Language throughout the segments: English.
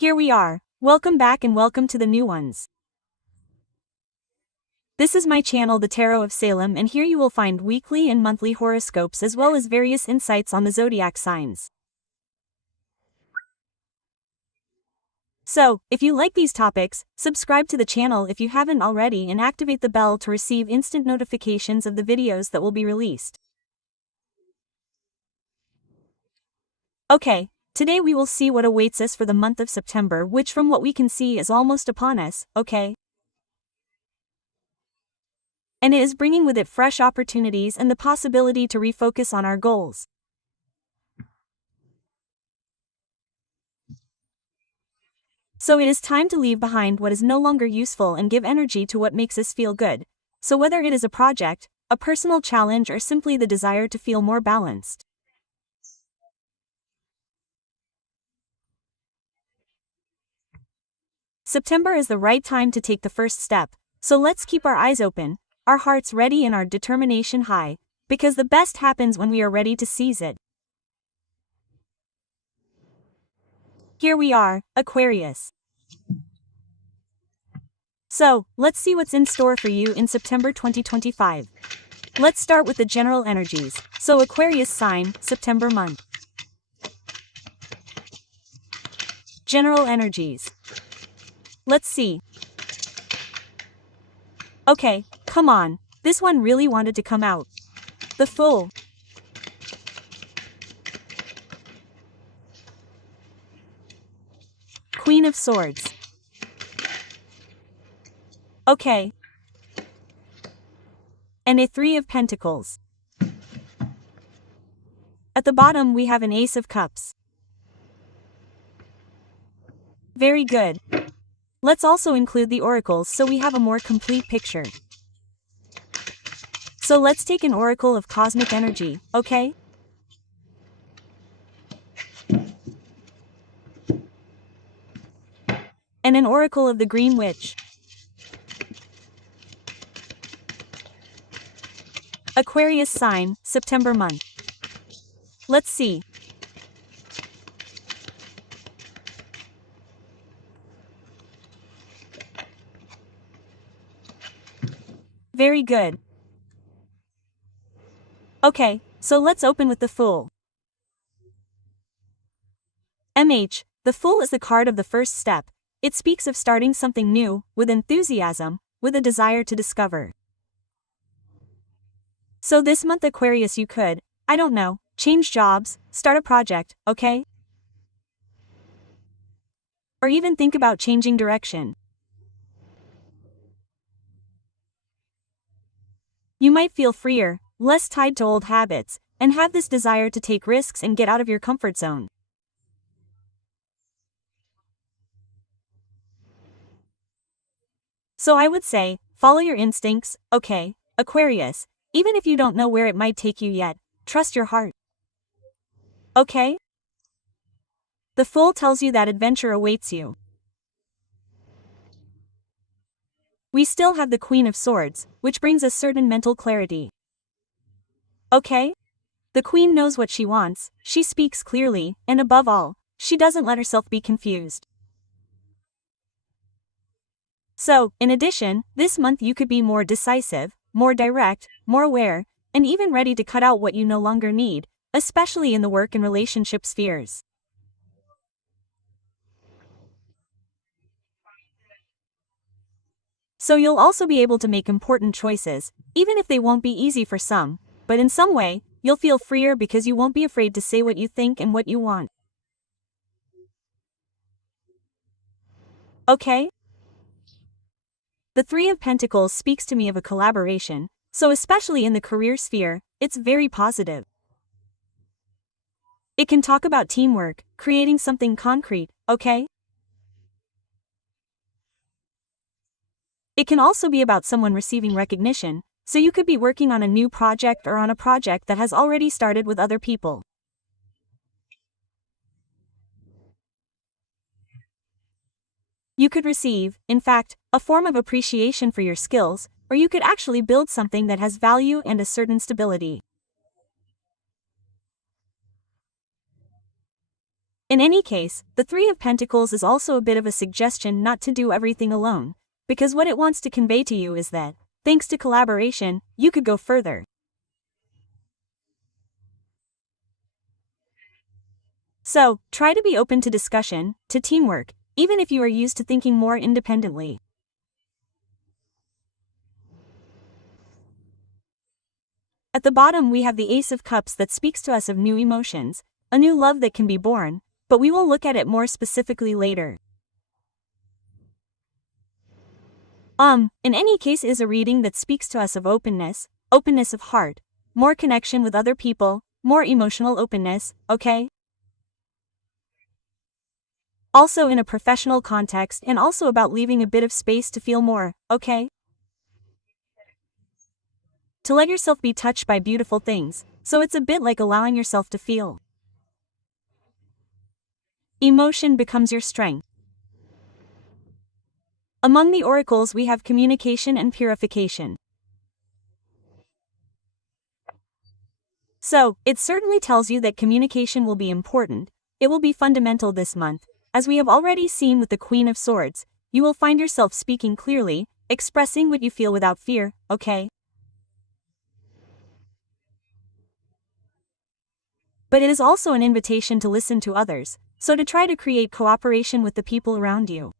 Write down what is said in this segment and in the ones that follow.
Here we are. Welcome back and welcome to the new ones. This is my channel, The Tarot of Salem, and here you will find weekly and monthly horoscopes as well as various insights on the zodiac signs. So, if you like these topics, subscribe to the channel if you haven't already and activate the bell to receive instant notifications of the videos that will be released. Okay, today we will see what awaits us for the month of September, which from what we can see is almost upon us, okay? And it is bringing with it fresh opportunities and the possibility to refocus on our goals. So it is time to leave behind what is no longer useful and give energy to what makes us feel good. So whether it is a project, a personal challenge, or simply the desire to feel more balanced. September is the right time to take the first step, so let's keep our eyes open, our hearts ready and our determination high, because the best happens when we are ready to seize it. Here we are, Aquarius. So, let's see what's in store for you in September 2025. Let's start with the general energies. So Aquarius sign, September month. General energies. Let's see. Okay, come on, this one really wanted to come out. The Fool. Queen of Swords. Okay. And a Three of Pentacles. At the bottom we have an Ace of Cups. Very good. Let's also include the oracles so we have a more complete picture. So let's take an oracle of cosmic energy, okay? And an oracle of the Green Witch. Aquarius sign, September month. Let's see. Very good. Okay, so let's open with the Fool. The Fool is the card of the first step. It speaks of starting something new, with enthusiasm, with a desire to discover. So this month Aquarius you could, I don't know, change jobs, start a project, okay? Or even think about changing direction. You might feel freer, less tied to old habits, and have this desire to take risks and get out of your comfort zone. So I would say, follow your instincts, okay, Aquarius, even if you don't know where it might take you yet, trust your heart. Okay? The Fool tells you that adventure awaits you. We still have the Queen of Swords, which brings a certain mental clarity. Okay? The Queen knows what she wants, she speaks clearly, and above all, she doesn't let herself be confused. So, in addition, this month you could be more decisive, more direct, more aware, and even ready to cut out what you no longer need, especially in the work and relationship spheres. So you'll also be able to make important choices, even if they won't be easy for some, but in some way, you'll feel freer because you won't be afraid to say what you think and what you want. Okay? The Three of Pentacles speaks to me of a collaboration, so especially in the career sphere, it's very positive. It can talk about teamwork, creating something concrete, okay? It can also be about someone receiving recognition, so you could be working on a new project or on a project that has already started with other people. You could receive, in fact, a form of appreciation for your skills, or you could actually build something that has value and a certain stability. In any case, the Three of Pentacles is also a bit of a suggestion not to do everything alone, because what it wants to convey to you is that, thanks to collaboration, you could go further. So, try to be open to discussion, to teamwork, even if you are used to thinking more independently. At the bottom we have the Ace of Cups that speaks to us of new emotions, a new love that can be born, but we will look at it more specifically later. In any case is a reading that speaks to us of openness of heart, more connection with other people, more emotional openness, okay? Also in a professional context and also about leaving a bit of space to feel more, okay? To let yourself be touched by beautiful things, so it's a bit like allowing yourself to feel. Emotion becomes your strength. Among the oracles we have communication and purification. So, it certainly tells you that communication will be important, it will be fundamental this month. As we have already seen with the Queen of Swords, you will find yourself speaking clearly, expressing what you feel without fear, okay? But it is also an invitation to listen to others, so to try to create cooperation with the people around you.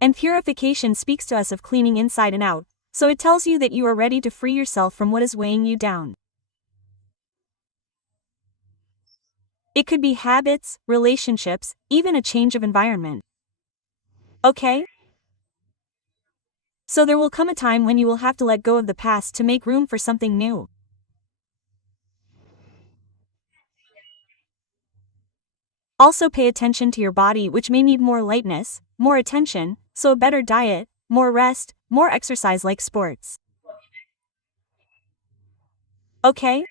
And purification speaks to us of cleaning inside and out, so it tells you that you are ready to free yourself from what is weighing you down. It could be habits, relationships, even a change of environment. Okay? So there will come a time when you will have to let go of the past to make room for something new. Also pay attention to your body, which may need more lightness, more attention, so a better diet, more rest, more exercise like sports. Okay?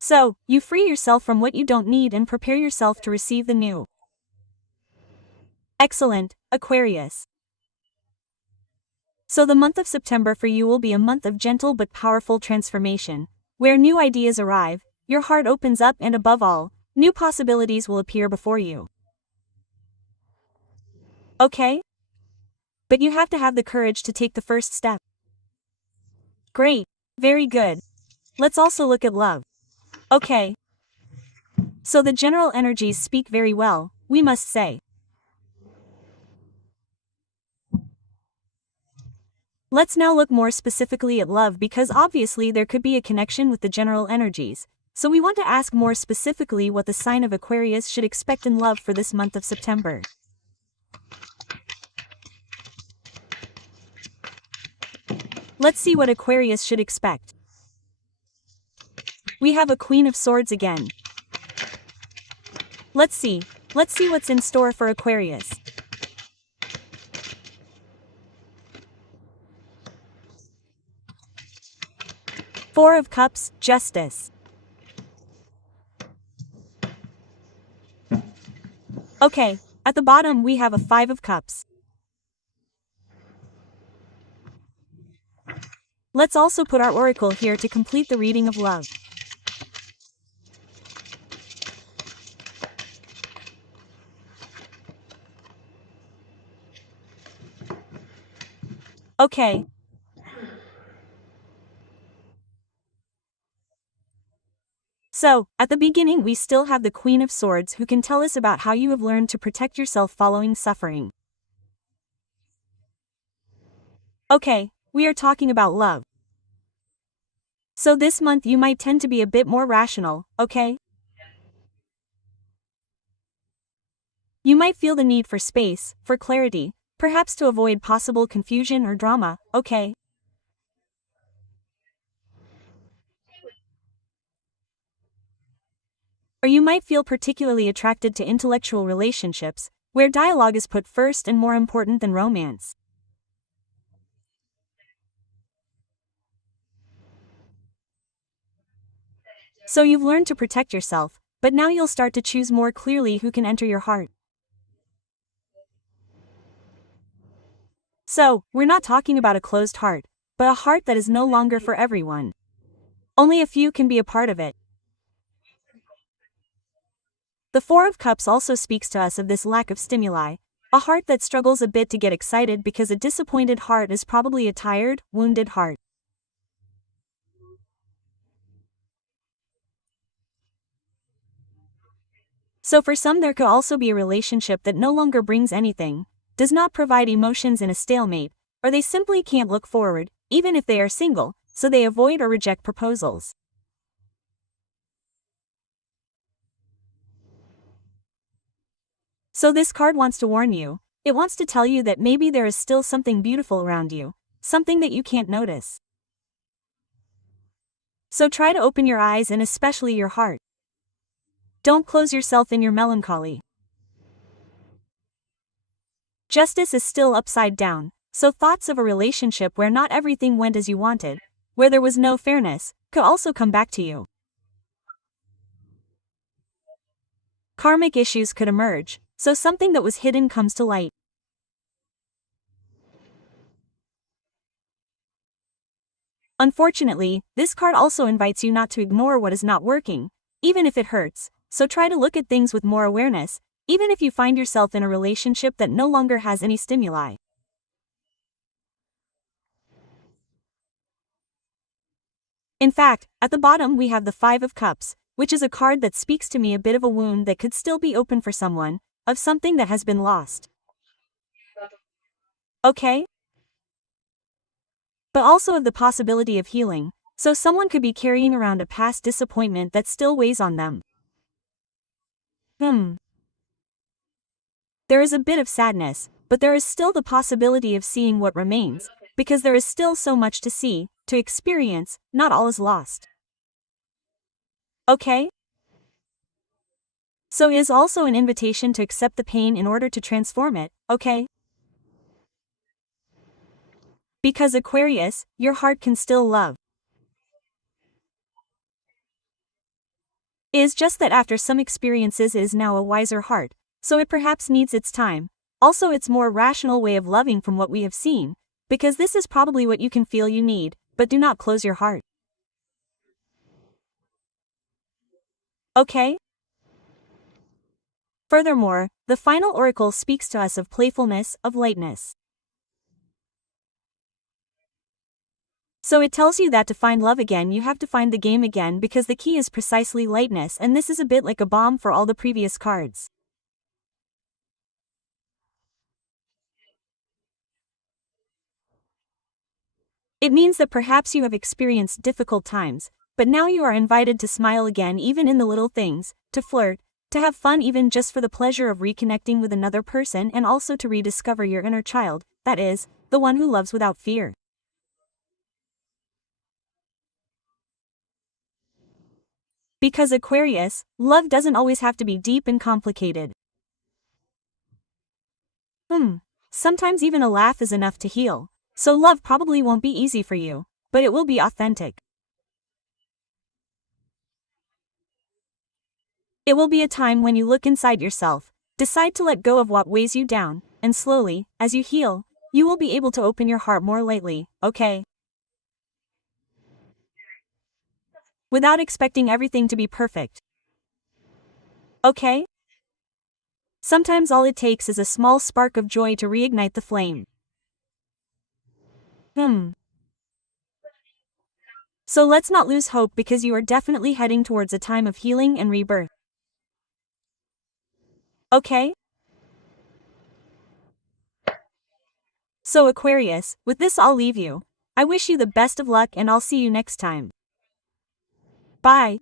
So, you free yourself from what you don't need and prepare yourself to receive the new. Excellent, Aquarius. So the month of September for you will be a month of gentle but powerful transformation, where new ideas arrive, your heart opens up and above all, new possibilities will appear before you. Okay? But you have to have the courage to take the first step. Great. Very good. Let's also look at love. Okay. So the general energies speak very well, we must say. Let's now look more specifically at love because obviously there could be a connection with the general energies, so we want to ask more specifically what the sign of Aquarius should expect in love for this month of September. Let's see what Aquarius should expect. We have a Queen of Swords again. Let's see what's in store for Aquarius. Four of Cups, Justice. Okay, at the bottom we have a Five of Cups. Let's also put our oracle here to complete the reading of love. Okay. So, at the beginning we still have the Queen of Swords who can tell us about how you have learned to protect yourself following suffering. Okay, we are talking about love. So this month you might tend to be a bit more rational, okay? You might feel the need for space, for clarity, perhaps to avoid possible confusion or drama, okay? Or you might feel particularly attracted to intellectual relationships, where dialogue is put first and more important than romance. So you've learned to protect yourself, but now you'll start to choose more clearly who can enter your heart. So, we're not talking about a closed heart, but a heart that is no longer for everyone. Only a few can be a part of it. The Four of Cups also speaks to us of this lack of stimuli, a heart that struggles a bit to get excited because a disappointed heart is probably a tired, wounded heart. So for some there could also be a relationship that no longer brings anything, does not provide emotions in a stalemate, or they simply can't look forward, even if they are single, so they avoid or reject proposals. So this card wants to warn you. It wants to tell you that maybe there is still something beautiful around you, something that you can't notice. So try to open your eyes and especially your heart. Don't close yourself in your melancholy. Justice is still upside down, so thoughts of a relationship where not everything went as you wanted, where there was no fairness, could also come back to you. Karmic issues could emerge, so something that was hidden comes to light. Unfortunately, this card also invites you not to ignore what is not working, even if it hurts, so try to look at things with more awareness, even if you find yourself in a relationship that no longer has any stimuli. In fact, at the bottom we have the Five of Cups, which is a card that speaks to me a bit of a wound that could still be open for someone, of something that has been lost. Okay? But also of the possibility of healing, so someone could be carrying around a past disappointment that still weighs on them. There is a bit of sadness, but there is still the possibility of seeing what remains, because there is still so much to see, to experience, not all is lost. Okay? So it is also an invitation to accept the pain in order to transform it, okay? Because Aquarius, your heart can still love. It is just that after some experiences it is now a wiser heart, so it perhaps needs its time. Also it's more rational way of loving from what we have seen, because this is probably what you can feel you need, but do not close your heart. Okay? Furthermore, the final oracle speaks to us of playfulness, of lightness. So it tells you that to find love again you have to find the game again because the key is precisely lightness and this is a bit like a bomb for all the previous cards. It means that perhaps you have experienced difficult times, but now you are invited to smile again even in the little things, to flirt, to have fun even just for the pleasure of reconnecting with another person and also to rediscover your inner child, that is, the one who loves without fear. Because Aquarius, love doesn't always have to be deep and complicated. Sometimes even a laugh is enough to heal. So love probably won't be easy for you, but it will be authentic. It will be a time when you look inside yourself, decide to let go of what weighs you down, and slowly, as you heal, you will be able to open your heart more lightly, okay? Without expecting everything to be perfect. Okay? Sometimes all it takes is a small spark of joy to reignite the flame. So let's not lose hope because you are definitely heading towards a time of healing and rebirth. Okay? So Aquarius, with this I'll leave you. I wish you the best of luck and I'll see you next time. Bye.